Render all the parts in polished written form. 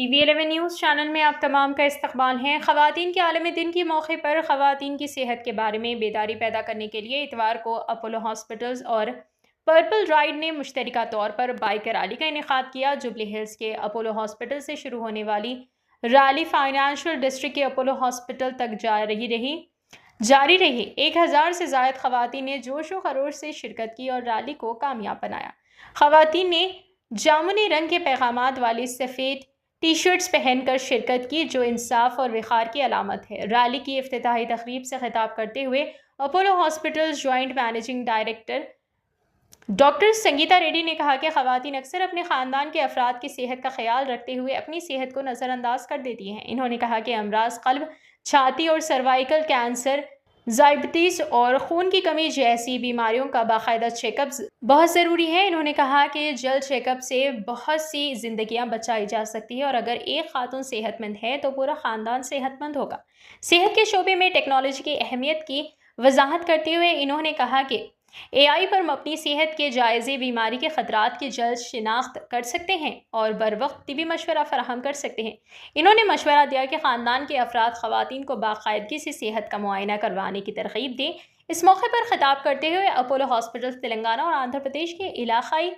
TV11 news channel میں آپ تمام کا استقبال ہے۔ خواتین کے عالمی دن کے موقع پر خواتین کی صحت کے بارے میں بیداری پیدا کرنے کے لیے اتوار کو اپولو ہاسپٹلز اور پرپل رائڈ نے مشترکہ طور پر بائک ریلی کا انعقاد کیا۔ جوبلی ہلز کے اپولو ہاسپٹل سے شروع ہونے والی ریلی فائنانشل ڈسٹرکٹ کے اپولو ہاسپٹل تک جاری رہی۔ 1000 سے زائد خواتین نے جوش و خروش سے شرکت کی اور ریلی کو کامیاب بنایا۔ خواتین نے جامنی رنگ کے پیغامات والی سفید ٹی شرٹس پہن کر شرکت کی جو انصاف اور وقار کی علامت ہے۔ ریلی کی افتتاحی تقریب سے خطاب کرتے ہوئے Apollo hospitals joint managing director doctor Sangeeta Reddy نے کہا کہ خواتین اکثر اپنے خاندان کے افراد کی صحت کا خیال رکھتے ہوئے اپنی صحت کو نظر انداز کر دیتی ہیں۔ انہوں نے کہا کہ امراض قلب، چھاتی اور سروائیکل کینسر، ذیابیطس اور خون کی کمی جیسی بیماریوں کا باقاعدہ چیک اپ بہت ضروری ہے۔ انہوں نے کہا کہ جلد چیک اپ سے بہت سی زندگیاں بچائی جا سکتی ہیں اور اگر ایک خاتون صحت مند ہے تو پورا خاندان صحت مند ہوگا۔ صحت کے شعبے میں ٹیکنالوجی کی اہمیت کی وضاحت کرتے ہوئے انہوں نے کہا کہ AI پر مبنی صحت کے جائزے بیماری کے خطرات کی جلد شناخت کر سکتے ہیں اور بروقت طبی مشورہ فراہم کر سکتے ہیں۔ انہوں نے مشورہ دیا کہ خاندان کے افراد خواتین کو باقاعدگی سے صحت کا معائنہ کروانے کی ترغیب دیں۔ اس موقع پر خطاب کرتے ہوئے اپولو ہاسپٹل تلنگانہ اور آندھرا پردیش کے علاقائی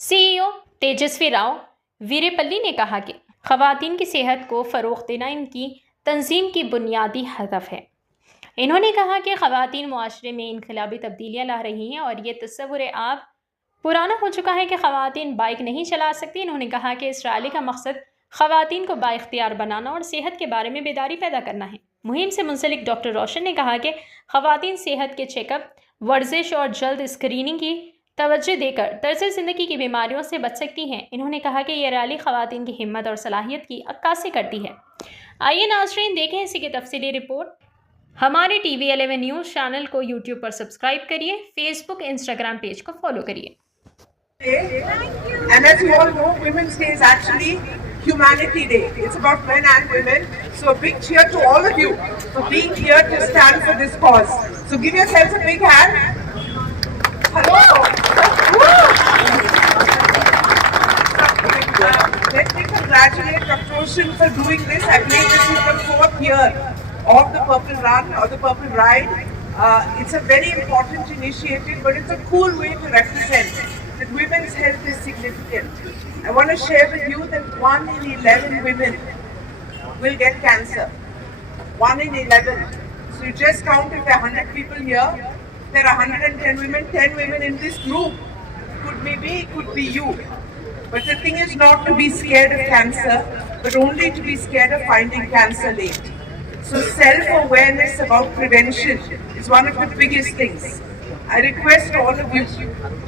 CEO تیجسوی راؤ ویرے پلی نے کہا کہ خواتین کی صحت کو فروغ دینا ان کی تنظیم کی بنیادی ہدف ہے۔ انہوں نے کہا کہ خواتین معاشرے میں انقلابی تبدیلیاں لا رہی ہیں اور یہ تصور عام پرانا ہو چکا ہے کہ خواتین بائک نہیں چلا سکتی۔ انہوں نے کہا کہ اس ریلی کا مقصد خواتین کو بااختیار بنانا اور صحت کے بارے میں بیداری پیدا کرنا ہے۔ مہم سے منسلک ڈاکٹر روشن نے کہا کہ خواتین صحت کے چیک اپ، ورزش اور جلد اسکریننگ کی توجہ دے کر طرز زندگی کی بیماریوں سے بچ سکتی ہیں۔ انہوں نے کہا کہ یہ ریلی خواتین کی ہمت اور صلاحیت کی عکاسی کرتی ہے۔ آئیے ناظرین دیکھیں اسی کی تفصیلی رپورٹ۔ ہمارے TV11 نیوز چینل کو YouTube پر سبسکرائب کریے، فیس بک، انسٹاگرام پیج کو فالو کریے۔ And as you all know, Women's Day is actually Humanity Day. It's about men and women. So a big cheer to all of you for being here to stand for this cause. So give yourselves a big hand. Hello. Let me congratulate Dr. Roshan for doing this. I believe this is the 4th year of the Purple Run or the Purple Ride. It's a very important initiative, but it's a cool way to represent that women's health is significant. I want to share with you that 1 in 11 women will get cancer. 1 in 11. So you just count if there are 100 people here, there are 110 women, 10 women in this group. Could be me, could be you. But the thing is not to be scared of cancer, but only to be scared of finding cancer late. So self-awareness about prevention is one of the biggest things. I request all of you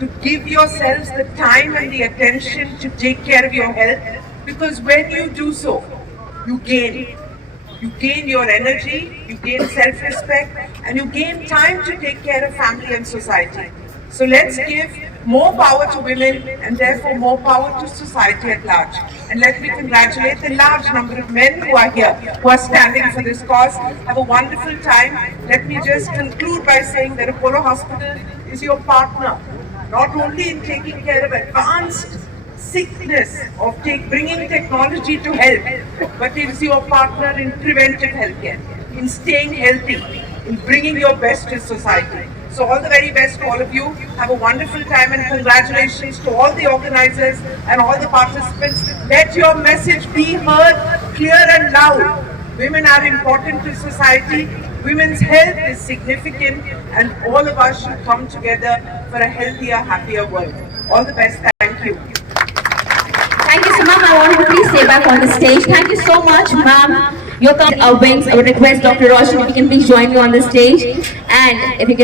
to give yourselves the time and the attention to take care of your health, because when you do so, you gain. You gain your energy, you gain self-respect, and you gain time to take care of family and society. So let's give more power to women and therefore more power to society at large. And let me congratulate the large number of men who are here, who are standing for this cause. Have a wonderful time. Let me just conclude by saying that Apollo Hospital is your partner, not only in taking care of advanced sickness, of bringing technology to help, but it is your partner in preventive healthcare, in staying healthy, in bringing your best to society. So all the very best to all of you. Have a wonderful time and congratulations to all the organizers and all the participants. Let your message be heard clear and loud. Women are important to society. Women's health is significant and all of us should come together for a healthier, happier world. All the best. Thank you. Thank you so much. I want you to please stay back on the stage. Thank you so much, ma'am. Your wings. I would request Dr. Roshan if you can please join me on the stage. And if you can